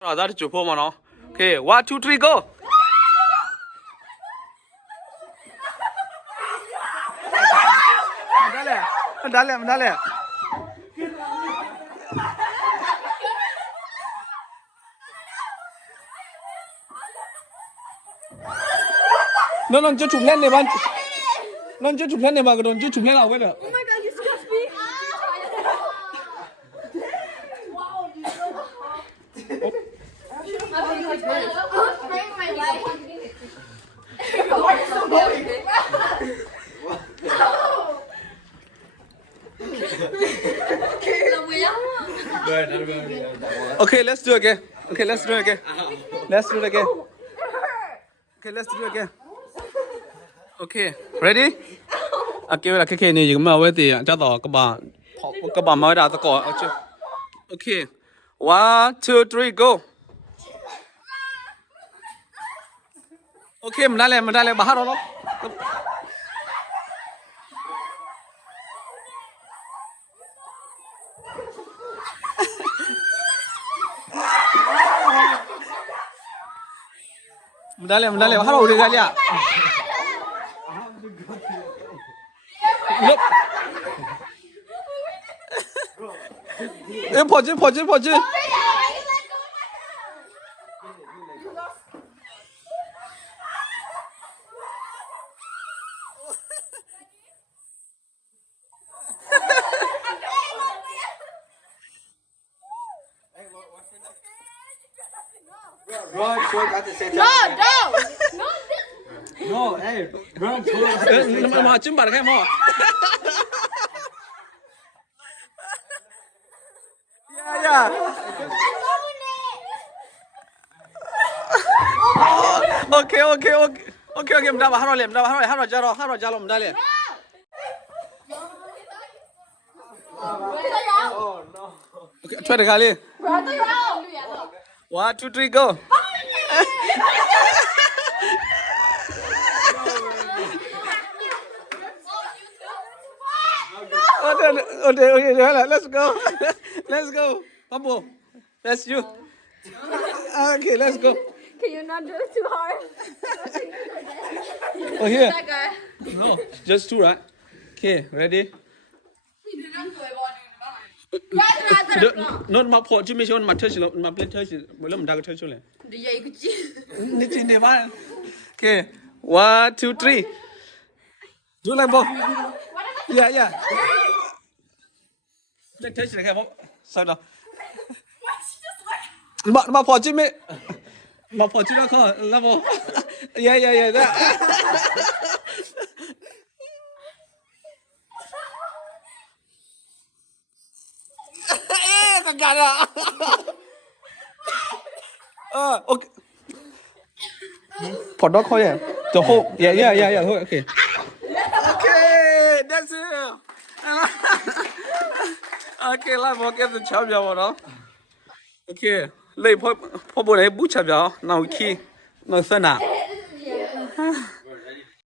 That's your phone, no? Okay, 1, 2, 3, go. Dale. No, just to plan the one. No, just to plan the one. Don't just to plan our weather. Oh my god, you scratched me. Okay, let's do it again. Okay, let's do it again. Okay, ready? Okay, là cái này nhưng mà với thì cho tao các bạn mới đã tao có chưa? Okay, 1, 2, 3, go. Okay, mình đã lên bahar đó. mình đã lên bahar udah kali ya.跑去。No, hey, run to mà chim bạc cái mò. Yeah. Okay, mình đã vào rồi, ra rồi mình đã liền. Okay, try the gali. 1, 2, 3, go. Okay, let's go. Pablo, that's you. Okay, let's go. Can you not do it too hard? Oh, here. That guy. No, just 2, right? Okay, ready? Nó mà phổ chứ mấy chỗ mà chơi chỉ mà play chơi chỉ mới làm đào chơi chỗ này. Để dây cái chi. Nít trên đây mà. Okay, 1, 2, 3. Do like ball. Yeah. Play chơi chỉ là cái ball. Sao đó? Mà phổ chứ mấy. Mà phổ chứ nó không là ball. Yeah. Cagada. Okay. Put dog here. The whole. Yeah. Okay. Okay, that's it. Okay, let's walk at the champion đó. Okay, lấyพ่อบุญให้บุญchampion. Now key. No sana.